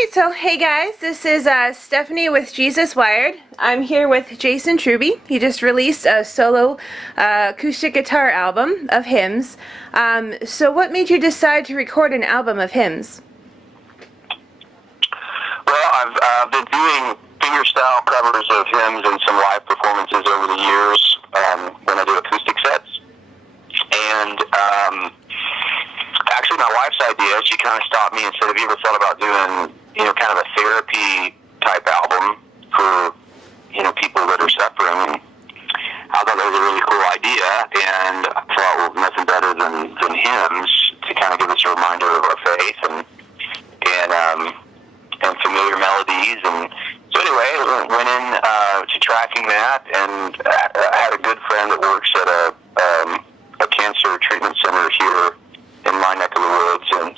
right, so hey guys, this is Stephanie with JesusWired. I'm here with Jason Truby. He just released a solo acoustic guitar album of hymns. So what made you decide to record an album of hymns? Well, I've been doing fingerstyle covers of hymns and some live performances over the years when I do acoustic sets. And actually my wife's idea, she kind of stopped me and said, have you ever thought about doing, kind of a therapy type album for, people that are suffering? I thought that was a really cool idea, and I thought, well, nothing better than hymns to kind of give us a reminder of our faith and familiar melodies. And so anyway, went in to tracking that, and I had a good friend that works at a cancer treatment center here in my neck of the woods, and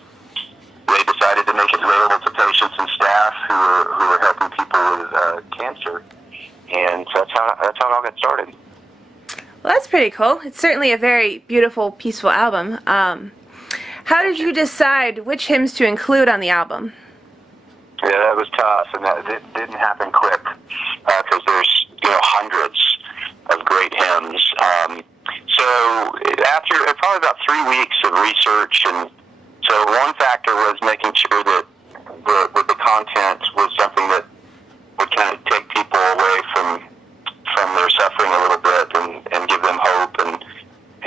they decided to make it available to patients and staff who were helping people with cancer, and so that's how it all got started. Well, that's pretty cool. It's certainly a very beautiful, peaceful album. How did you decide which hymns to include on the album? Yeah, that was tough, and that didn't happen quick because there's hundreds of great hymns. So after probably about 3 weeks of research, and so one factor was making sure that the content was something that would kind of take people away from their suffering a little bit and give them hope and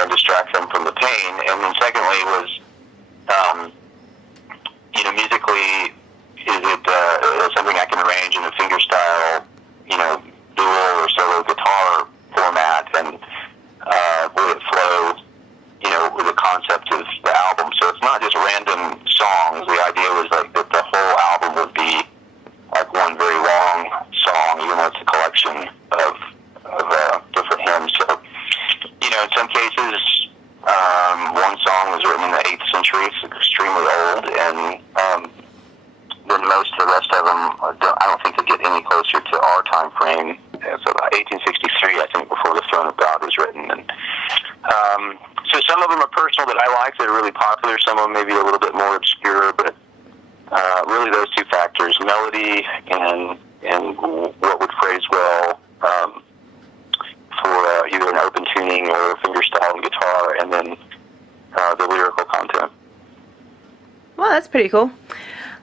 distract them from the pain. And then secondly was, musically, is it something I can arrange in a fingerstyle, dual or solo guitar format, and will it flow, with the concept of the album? So it's not just random songs. The idea was like that the whole album would be like one very long song, even though it's a collection of different hymns. So, in some cases, one song was written in the 8th century. It's extremely old, and then most of the rest of them, I don't think they get any closer to our time frame. It's about 1863, I think, before the Throne of God was written. And so some of them are personal that I like. They're really popular. Some of them may be a little bit more obscure, but really those two factors, melody and what would phrase well for either an open tuning or fingerstyle guitar, and then the lyrical content. Well, that's pretty cool.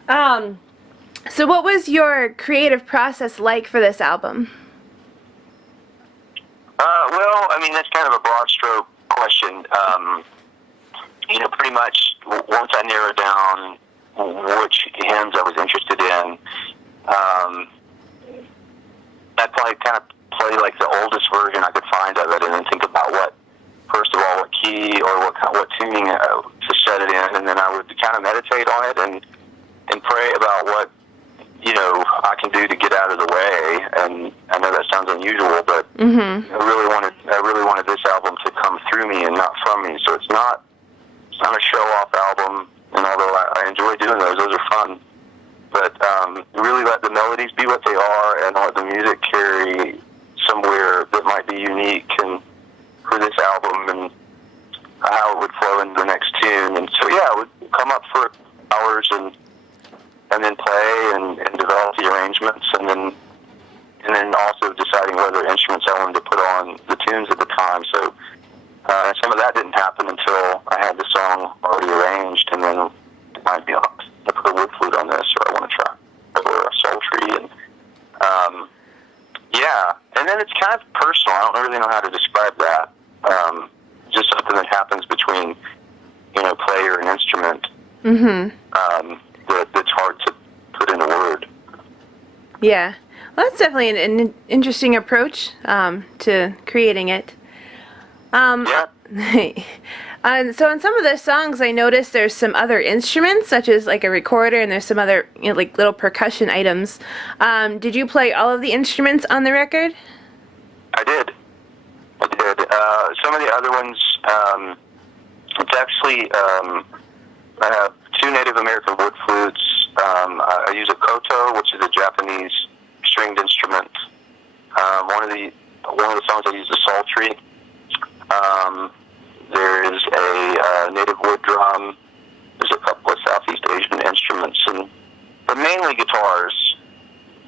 So what was your creative process like for this album? Well, I mean, that's kind of a broad stroke question. Pretty much once I narrowed down which hymns I was interested in, I'd probably kind of play like the oldest version I could find of it, and then think about what key or what tuning to set it in, and then I would kind of meditate on it and pray about what I can do to get out of the way. And I know that sounds unusual, but I really wanted this album to come through me and not from me. So it's not a show-off album, and although I enjoy doing those are fun. But really let the melodies be what they are, and let the music carry somewhere that might be unique and for this album, and how it would flow into the next tune. And so I would come up for hours and then play and develop the arrangements, and then also deciding whether instruments I wanted to put on the tunes at the time. So some of that didn't happen until I had the song already arranged, and then it might be, I put a wood flute on this, or I want to try or a psaltery, and and then it's kind of personal. I don't really know how to describe that. Just something that happens between player and instrument. That's hard to put into word. Yeah, well, that's definitely an interesting approach to creating it. So on some of the songs, I noticed there's some other instruments, such as like a recorder, and there's some other like little percussion items. Did you play all of the instruments on the record? I did. Some of the other ones, it's actually, I have 2 Native American wood flutes. I use a koto, which is a Japanese stringed instrument. One of the songs I use a psaltery. There is a native wood drum. There's a couple of Southeast Asian instruments, and but mainly guitars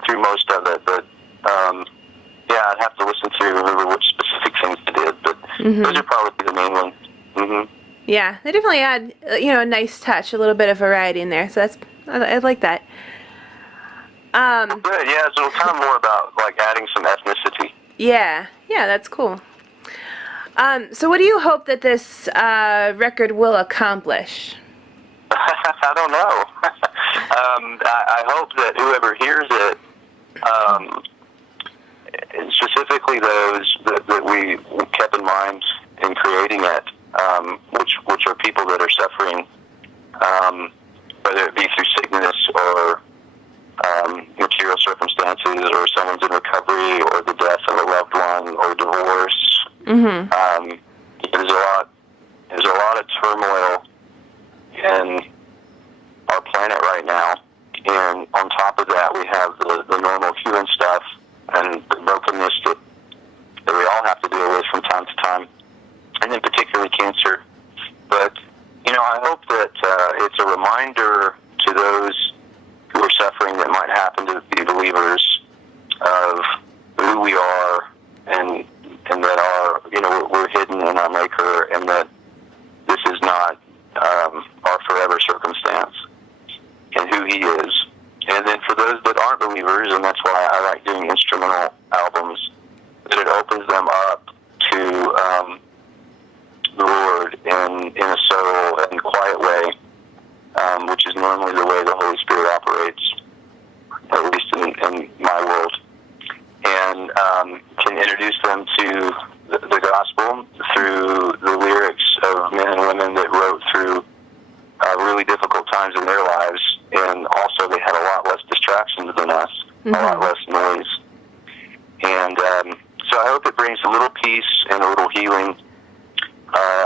through most of it. But yeah, I'd have to listen to remember which specific things they did, but those are probably the main ones. Yeah, they definitely add, a nice touch, a little bit of variety in there. So I like that. Good, yeah, so kind of more about like adding some ethnicity. Yeah, that's cool. So what do you hope that this record will accomplish? I don't know. I hope that whoever hears it, specifically those that we kept in mind in creating it, which are people that are suffering, whether it be through sickness or material circumstances, or someone's in recovery, or the death of a loved one, or divorce. There's a lot of turmoil in our planet right now, and on top of that, we have the normal human stuff and the brokenness that we all have to deal with from time to time, and then particularly cancer. But I hope that it's a reminder to those who are suffering that might happen to be believers of who we are, and that we're hidden in our Maker, and that this is not our forever circumstance, and who He is. And then for those that aren't believers, and that's why I like doing instrumental albums, that it opens them up to the Lord in a subtle and quiet way, which is normally the way the Holy Spirit operates, at least in my world, and can introduce them to the gospel through the lyrics of men and women that wrote through really difficult times in their lives, and also they had a lot less distractions than us, a lot less noise. And so I hope it brings a little peace and a little healing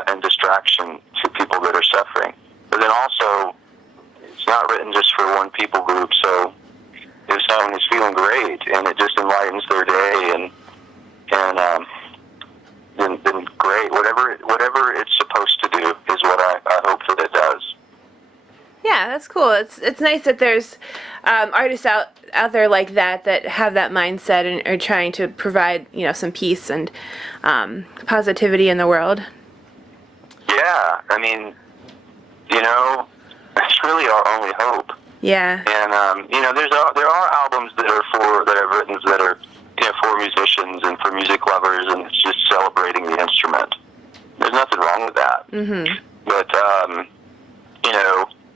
and distraction to people that are suffering. But then also, it's not written just for one people group, so if someone is feeling great and it just enlightens their day, and then great. Whatever it's supposed to do is what I hope that it does. Yeah, that's cool. It's nice that there's artists out there like that have that mindset and are trying to provide some peace and positivity in the world. Yeah, I mean, it's really our only hope. Yeah. And there are albums that I've written that are for musicians and for music lovers, and it's just celebrating the instrument. There's nothing wrong with that. But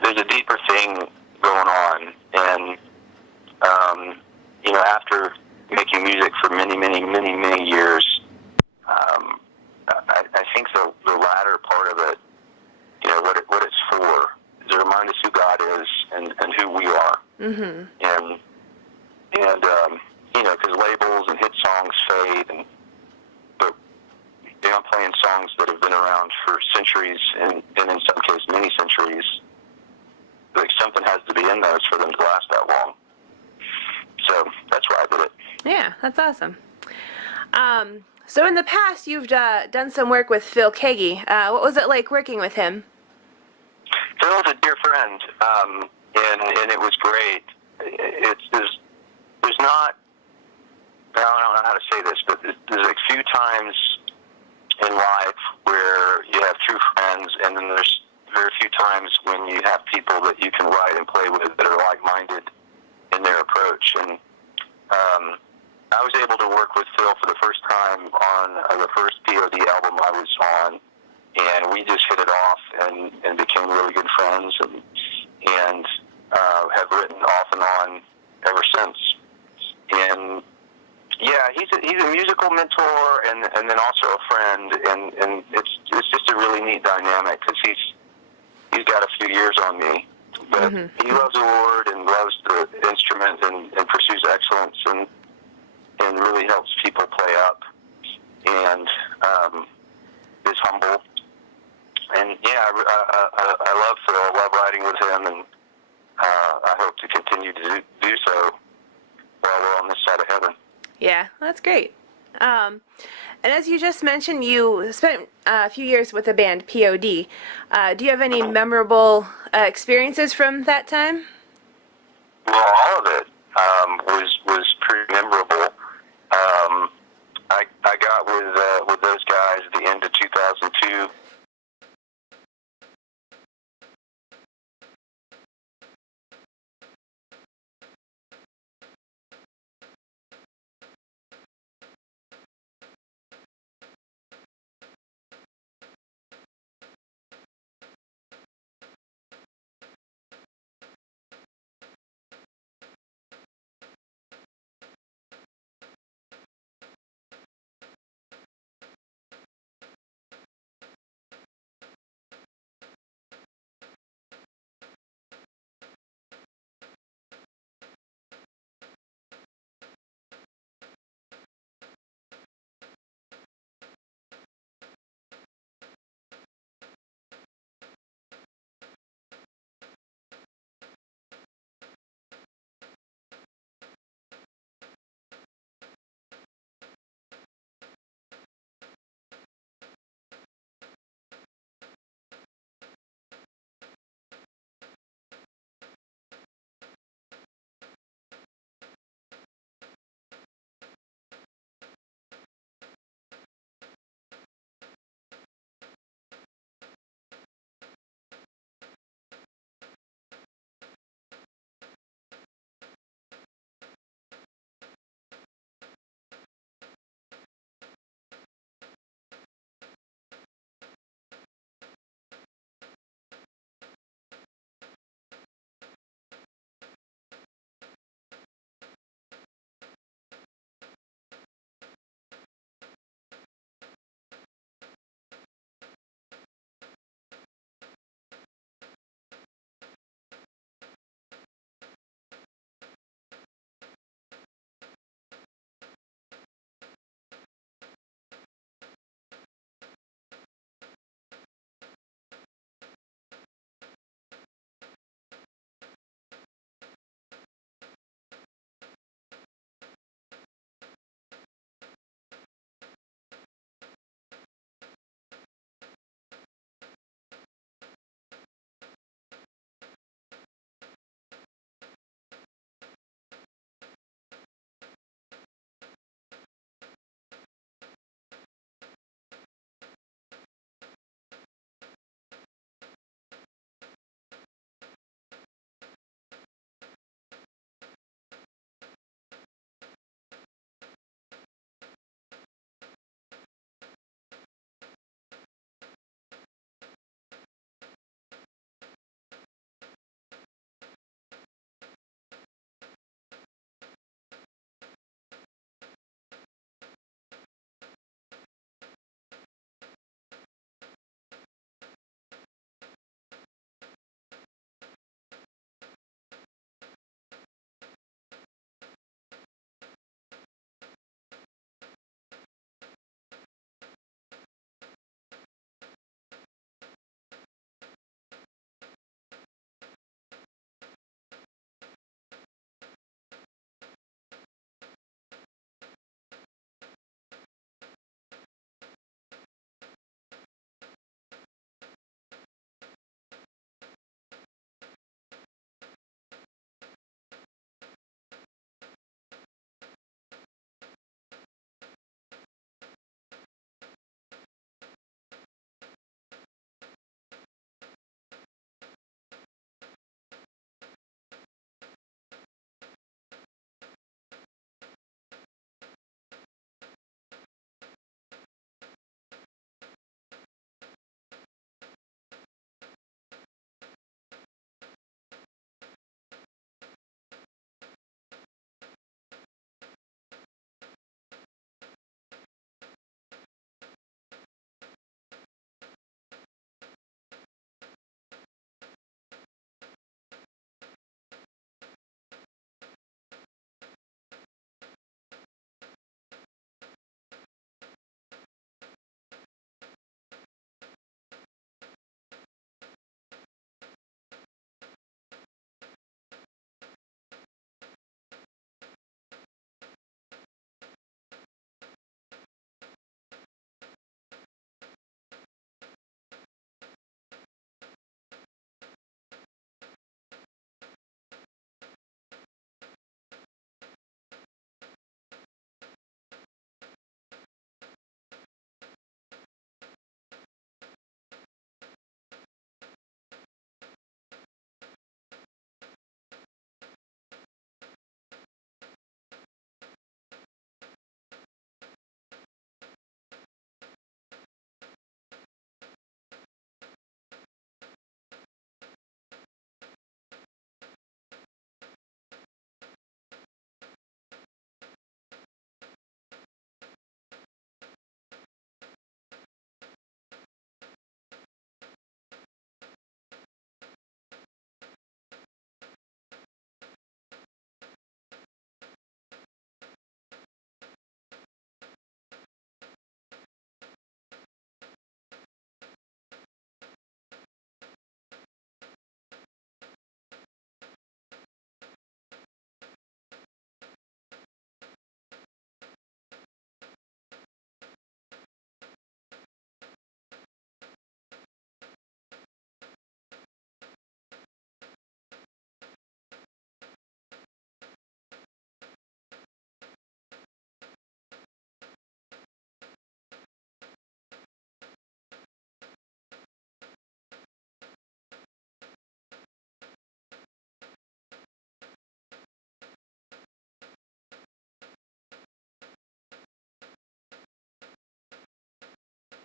there's a deeper thing going on, and after making music for many, many, many, many years, I think the latter part of it, what it's for, is to remind us who God is and who we are. And because labels and hit songs fade, but I'm playing songs that have been around for centuries, and in some cases many centuries. Like, something has to be in those for them to last that long. So that's why I did it. Yeah, that's awesome. So in the past, you've done some work with Phil Keaggy. What was it like working with him? Phil's a dear friend, and it was great. There's not, I don't know how to say this, but there's a few times in life where you have true friends, and then there's very few times when you have people that you can write and play with that are like-minded in their approach. And I was able to work with Phil for the first time on the first POD album I was on, and we just hit it off and became really good friends, and have written off and on ever since. And yeah, he's a musical mentor and then also a friend, and it's just a really neat dynamic, because he's got a few years on me, but he loves the Lord and loves the instrument and pursues excellence and really helps people play up, and is humble. And yeah, I love Phil. I love writing with him, and I hope to continue to do so while we're on this side of heaven. Yeah, that's great. And as you just mentioned, you spent a few years with the band POD. Do you have any memorable experiences from that time? Well, all